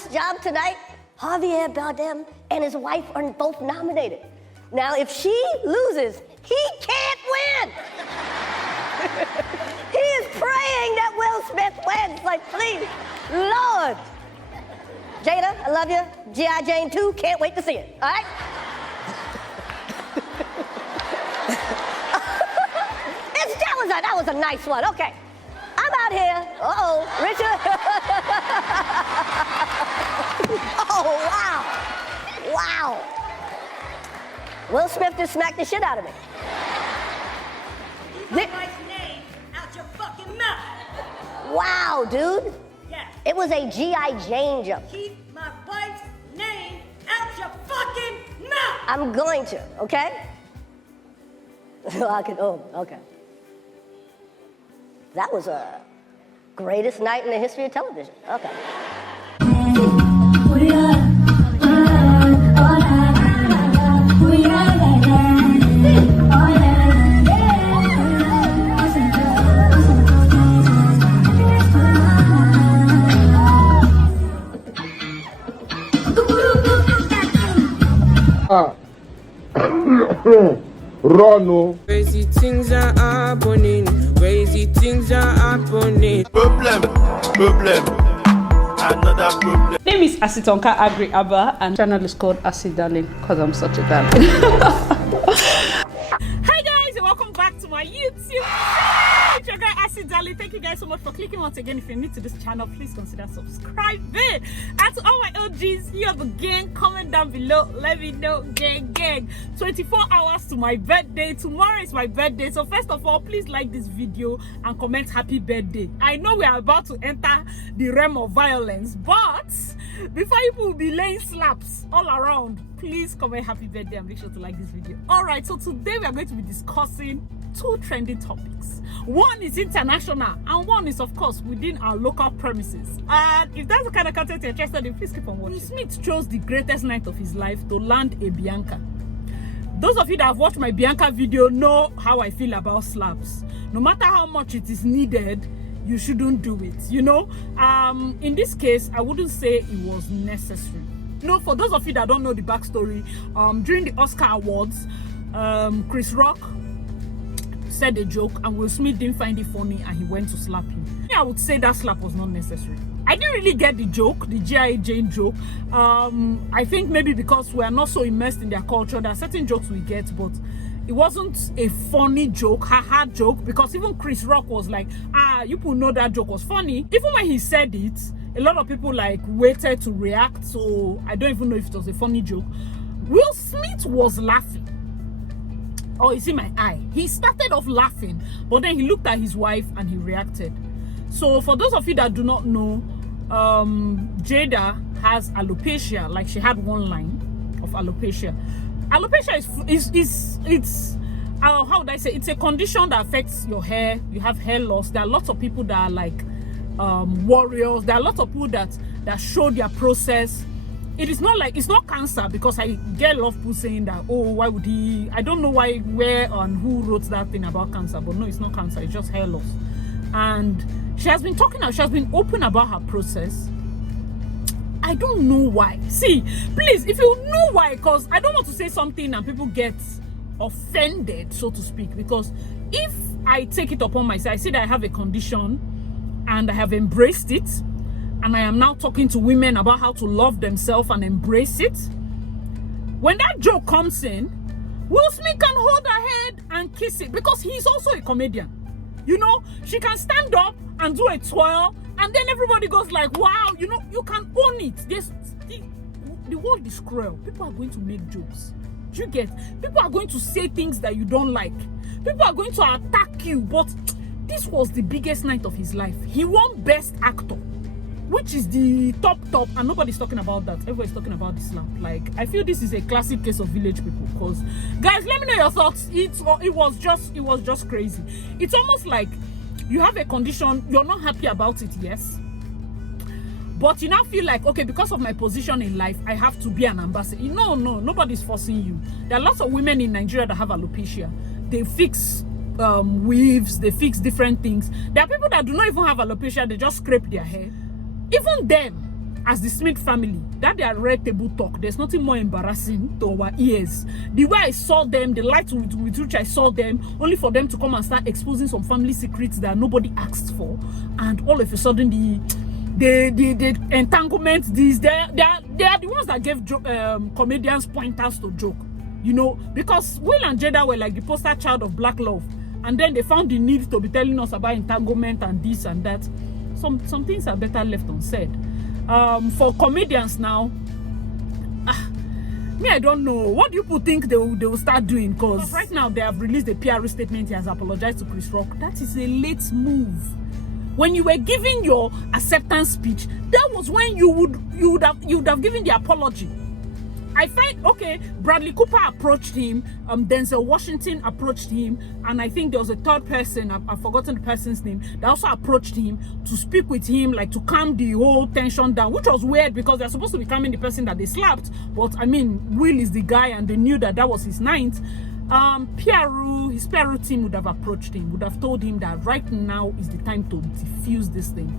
best job tonight. Javier Bardem and his wife are both nominated. Now, if she loses, he can't win. He is praying that Will Smith wins. Like, please, Lord. Jada, I love you. G.I. Jane 2, can't wait to see it. All right? That was a nice one. Okay. I'm out here. Uh-oh, Richard. Oh, wow. Wow. Will Smith just smacked the shit out of me. Keep my wife's name out your fucking mouth. Wow, dude. Yeah. It was a G.I. Jane jump. Keep my wife's name out your fucking mouth. I'm going to, okay? Okay. That was a greatest night in the history of television. Okay. Rono. Crazy things are happening. Crazy things are happening. Problem. Another problem. Name is Asitonka Agri Abba, and channel is called Acid Darling because I'm such a darling. Hi guys, and welcome back to my YouTube. It's your girl Acid Darling. Thank you guys so much for clicking once again. If you're new to this channel, please consider subscribing. And to all my OGs, you have a gang, comment down below. Let me know, gang. 24 hours to my birthday. Tomorrow is my birthday. So first of all, please like this video and comment happy birthday. I know we are about to enter the realm of violence, but before people will be laying slaps all around, please comment happy birthday and make sure to like this video. All right, so today we are going to be discussing two trending topics. One is international and one is of course within our local premises. And if that's the kind of content you're interested in, please keep on watching. Will Smith chose the greatest night of his life to land a Bianca. Those of you that have watched my Bianca video know how I feel about slaps. No matter how much it is needed, you shouldn't do it, you know. In this case, I wouldn't say it was necessary. No, for those of you that don't know the backstory, during the Oscar Awards, Chris Rock said a joke and Will Smith didn't find it funny and he went to slap him. I would say that slap was not necessary. I didn't really get the joke, the G.I. Jane joke. I think maybe because we are not so immersed in their culture, there are certain jokes we get, but it wasn't a funny joke, haha joke, because even Chris Rock was like, you people know that joke was funny. Even when he said it, a lot of people like waited to react, so I don't even know if it was a funny joke. Will Smith was laughing. Oh, you see my eye. He started off laughing, but then he looked at his wife and he reacted. So for those of you that do not know, Jada has alopecia. Like, she had one line of alopecia. Alopecia is how would I say, it's a condition that affects your hair. You have hair loss. There are lots of people that are like warriors. There are lots of people that show their process. It is not like, it's not cancer, because I get a lot of people saying that, oh, why would he, I don't know why, where and who wrote that thing about cancer, but no, it's not cancer, it's just hair loss. And she has been talking, she has been open about her process. I don't know why. See, please, if you know why, because I don't want to say something and people get offended, so to speak, because if I take it upon myself, I say that I have a condition and I have embraced it, and I am now talking to women about how to love themselves and embrace it. When that joke comes in, Will Smith can hold her head and kiss it, because he's also a comedian. You know, she can stand up and do a twirl, and then everybody goes like, wow, you know, you can own it. The world is cruel. People are going to make jokes. Do you get? People are going to say things that you don't like. People are going to attack you, but this was the biggest night of his life. He won Best Actor, which is the top, and nobody's talking about that. Everybody's talking about the slap. Like, I feel this is a classic case of village people, because, guys, let me know your thoughts. It was just crazy. It's almost like you have a condition, you're not happy about it, yes, but you now feel like, okay, because of my position in life, I have to be an ambassador. No, nobody's forcing you. There are lots of women in Nigeria that have alopecia. They fix weaves, they fix different things. There are people that do not even have alopecia, they just scrape their hair. Even them, as the Smith family, that they are red table talk, there's nothing more embarrassing to our ears. The way I saw them, the light with which I saw them, only for them to come and start exposing some family secrets that nobody asked for, and all of a sudden the entanglement, they are the ones that gave comedians pointers to joke, you know, because Will and Jada were like the poster child of black love, and then they found the need to be telling us about entanglement and this and that. Some things are better left unsaid. For comedians now, me, I don't know. What do you people think they will start doing? Because right now they have released a PR statement. He has apologized to Chris Rock. That is a late move. When you were giving your acceptance speech, that was when you would have given the apology. I find, okay, Bradley Cooper approached him, Denzel Washington approached him, and I think there was a third person, I've forgotten the person's name, that also approached him to speak with him, like to calm the whole tension down, which was weird because they're supposed to be calming the person that they slapped. But I mean, Will is the guy and they knew that was his ninth. His PR team would have approached him, would have told him that right now is the time to diffuse this thing.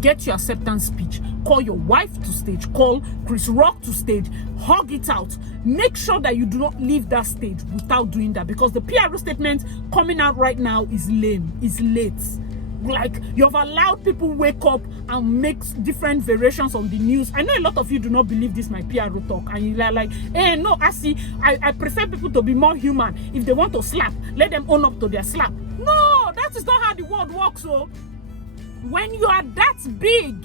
Get your acceptance speech, call your wife to stage, call Chris Rock to stage, hug it out. Make sure that you do not leave that stage without doing that, because the PR statement coming out right now is lame, is late. Like, you've allowed people wake up and make different variations on the news. I know a lot of you do not believe this my PR talk, and you're like, hey, no, I prefer people to be more human. If they want to slap, let them own up to their slap. No, that is not how the world works. So when you are that big,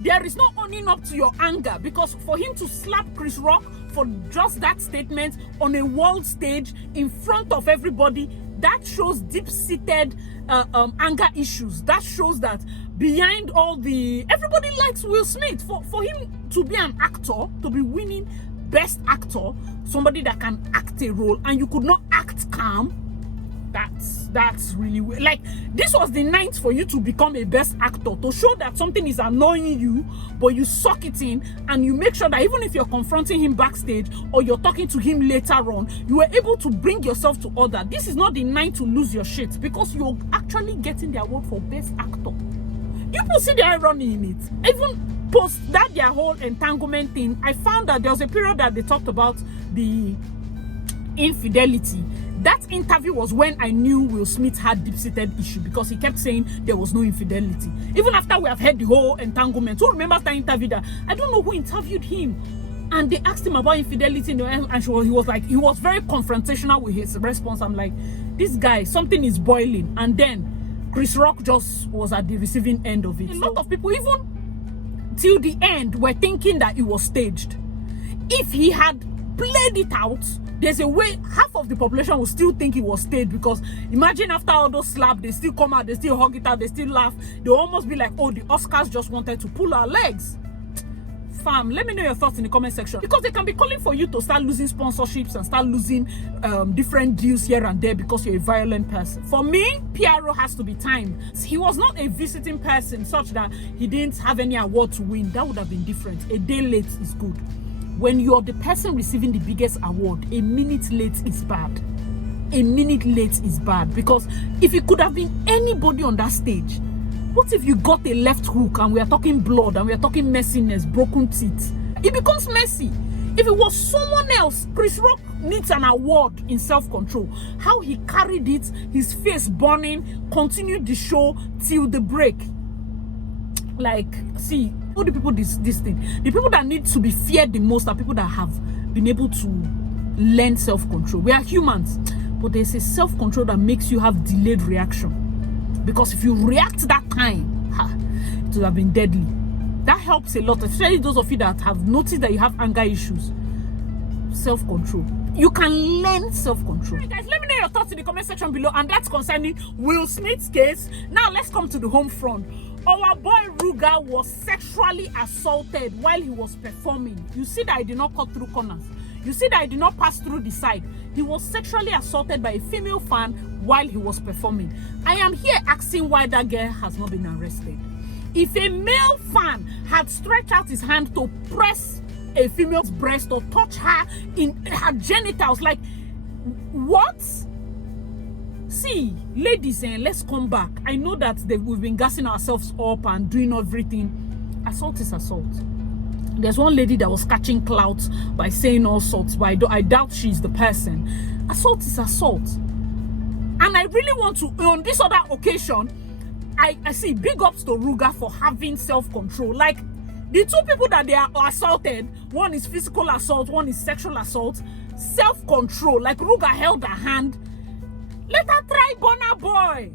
there is no owning up to your anger, because for him to slap Chris Rock for just that statement on a world stage in front of everybody, that shows deep-seated anger issues. That shows that behind all the, everybody likes Will Smith. For him to be an actor, to be winning best actor, somebody that can act a role, and you could not act calm, that's really weird. Like, this was the night for you to become a best actor, to show that something is annoying you, but you suck it in, and you make sure that even if you're confronting him backstage or you're talking to him later on, you were able to bring yourself to order. This is not the night to lose your shit, because you're actually getting the award for best actor. You people see the irony in it. Even post that their whole entanglement thing, I found that there was a period that they talked about the infidelity. That interview was when I knew Will Smith had deep-seated issue, because he kept saying there was no infidelity. Even after we have heard the whole entanglement. Who remembers that interview? That I don't know who interviewed him, and they asked him about infidelity, and he was like, he was very confrontational with his response. I'm like, this guy, something is boiling. And then Chris Rock just was at the receiving end of it. A lot of people, even till the end, were thinking that it was staged. If he had played it out, there's a way half of the population will still think it was staged, because imagine after all those slaps, they still come out, they still hug it out, they still laugh. They'll almost be like, oh, the Oscars just wanted to pull our legs. Fam, let me know your thoughts in the comment section, because they can be calling for you to start losing sponsorships and start losing different deals here and there because you're a violent person. For me, PRO has to be timed. He was not a visiting person such that he didn't have any award to win. That would have been different. A day late is good. When you're the person receiving the biggest award, a minute late is bad. A minute late is bad, because if it could have been anybody on that stage, what if you got a left hook and we are talking blood and we are talking messiness, broken teeth? It becomes messy. If it was someone else, Chris Rock needs an award in self-control. How he carried it, his face burning, continued the show till the break. Like, see, all the people this thing, the people that need to be feared the most are people that have been able to learn self-control. We are humans, but there's a self-control that makes you have delayed reaction, because if you react that time, it would have been deadly. That helps a lot, especially those of you that have noticed that you have anger issues. Self-control, you can learn self-control. Hey guys, let me know your thoughts in the comment section below, and that's concerning Will Smith's case. Now let's come to the home front. Our boy Ruga was sexually assaulted while he was performing. You see that I did not cut through corners. You see that I did not pass through the side. He was sexually assaulted by a female fan while he was performing. I am here asking why that girl has not been arrested. If a male fan had stretched out his hand to press a female's breast or touch her in her genitals, like, what? See, ladies, let's come back. I know that we've been gassing ourselves up and doing everything. Assault is assault. There's one lady that was catching clout by saying all sorts, but I doubt she's the person. Assault is assault. And I really want to, on this other occasion, I see big ups to Ruga for having self-control. Like, the two people that they are assaulted, one is physical assault, one is sexual assault. Self-control. Like, Ruga held her hand. Let her try Burna Boy.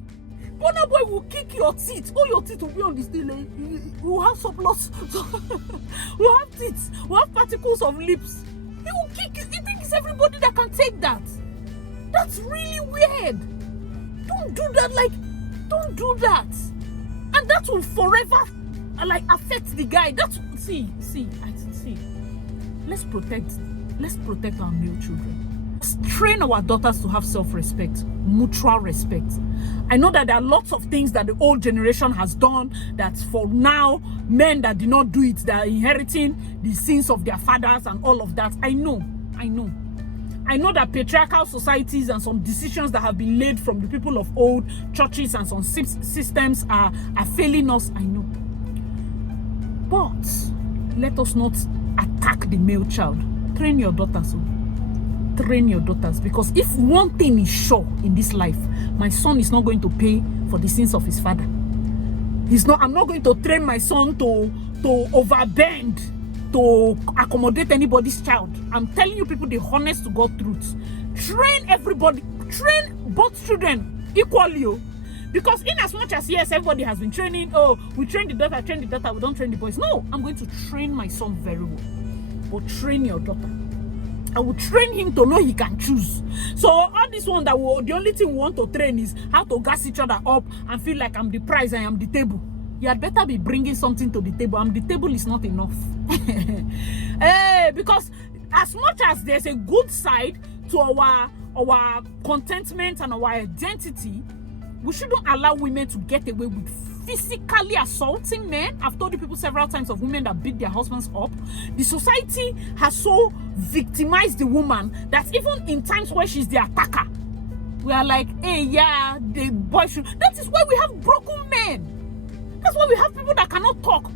Burna Boy will kick your teeth. All your teeth will be on the steel. We will have surplus. We will have teeth. We will have particles of lips. He will kick you. You think it's everybody that can take that? That's really weird. Don't do that. Like, don't do that. And that will forever like affect the guy. That's see. Let's protect our male children. Let's train our daughters to have self-respect, mutual respect. I know that there are lots of things that the old generation has done that for now, men that did not do it, they are inheriting the sins of their fathers and all of that. I know that patriarchal societies and some decisions that have been laid from the people of old, churches and some systems are failing us. I know. But let us not attack the male child. Train your daughters. Train your daughters, because if one thing is sure in this life, my son is not going to pay for the sins of his father. I'm not going to train my son to overbend to accommodate anybody's child. I'm telling you people the honest to God truth. Train everybody, train both children equally. Because in as much as yes, everybody has been training, oh, we train the daughter, we don't train the boys. No, I'm going to train my son very well. But train your daughter. I will train him to know he can choose. So all this one that the only thing we want to train is how to gas each other up and feel like I'm the prize, I am the table. You had better be bringing something to the table. The table is not enough. Because as much as there's a good side to our contentment and our identity, we shouldn't allow women to get away with physically assaulting men. I've told you people several times of women that beat their husbands up. The society has so victimized the woman that even in times where she's the attacker, we are like, hey, yeah, the boy should. That is why we have broken men. That's why we have people that cannot talk.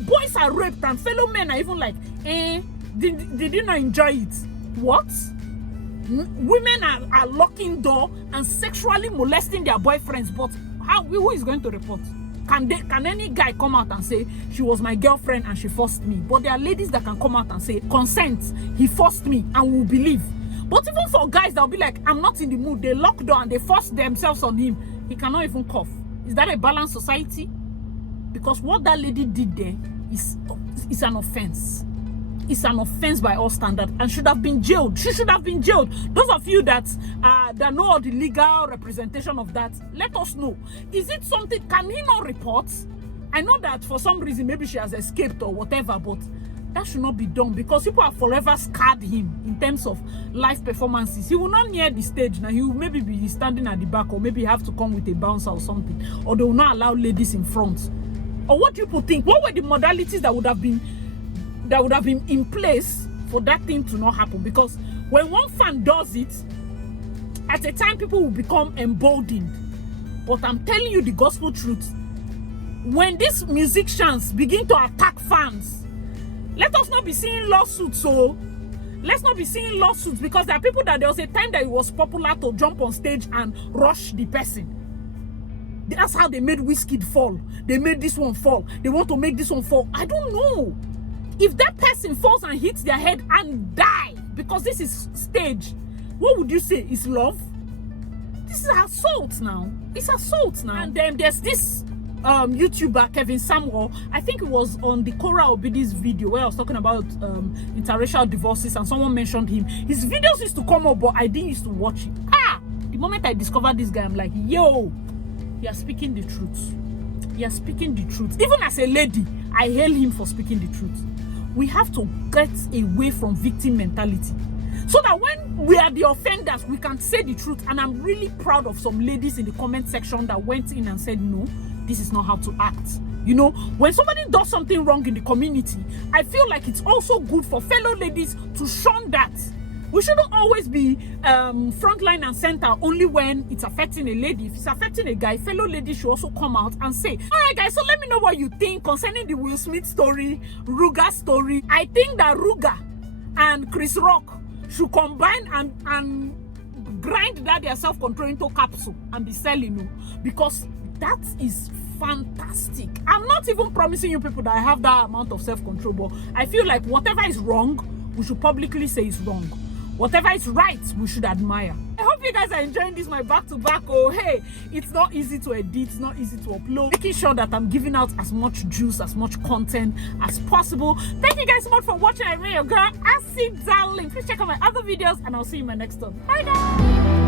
Boys are raped and fellow men are even like, did you not enjoy it? What? Women are locking door and sexually molesting their boyfriends, but who is going to report? Can any guy come out and say she was my girlfriend and she forced me? But there are ladies that can come out and say consent, he forced me, and will believe. But even for guys that'll be like, I'm not in the mood, they lock door and they force themselves on him, he cannot even cough. Is that a balanced society? Because what that lady did there is an offense. It's an offense by all standards and should have been jailed. She should have been jailed. Those of you that know the legal representation of that, let us know. Is it something, can he not report? I know that for some reason maybe she has escaped or whatever, but that should not be done because people have forever scarred him in terms of live performances. He will not near the stage now. He will maybe be standing at the back or maybe have to come with a bouncer or something. Or they will not allow ladies in front. Or what do people think? What were the modalities that would have been in place for that thing to not happen? Because when one fan does it, at a time people will become emboldened. But I'm telling you the gospel truth. When these musicians begin to attack fans, let us not be seeing lawsuits. So let's not be seeing lawsuits because there are people that there was a time that it was popular to jump on stage and rush the person. That's how they made Wizkid fall. They made this one fall. They want to make this one fall. I don't know. If that person falls and hits their head and die because this is stage, what would you say? Is love? This is assault now. It's assault now. And then there's this YouTuber, Kevin Samuel. I think it was on the Cora Obidi's video where I was talking about interracial divorces and someone mentioned him. His videos used to come up, but I didn't used to watch it. The moment I discovered this guy, I'm like, yo, you're speaking the truth. You're speaking the truth. Even as a lady, I hail him for speaking the truth. We have to get away from victim mentality so that when we are the offenders, we can say the truth. And I'm really proud of some ladies in the comment section that went in and said, no, this is not how to act. You know, when somebody does something wrong in the community, I feel like it's also good for fellow ladies to shun that We shouldn't always be frontline and center only when it's affecting a lady. If it's affecting a guy, fellow ladies should also come out and say, all right guys, so let me know what you think concerning the Will Smith story, Ruga story. I think that Ruga and Chris Rock should combine and grind that their self-control into capsule and be selling you, because that is fantastic. I'm not even promising you people that I have that amount of self-control, but I feel like whatever is wrong, we should publicly say it's wrong. Whatever is right, we should admire. I hope you guys are enjoying this, my back-to-back. Oh, hey, it's not easy to edit, it's not easy to upload. Making sure that I'm giving out as much juice, as much content as possible. Thank you guys so much for watching. I remain your girl, Acid Darling. Please check out my other videos, and I'll see you in my next one. Bye, guys.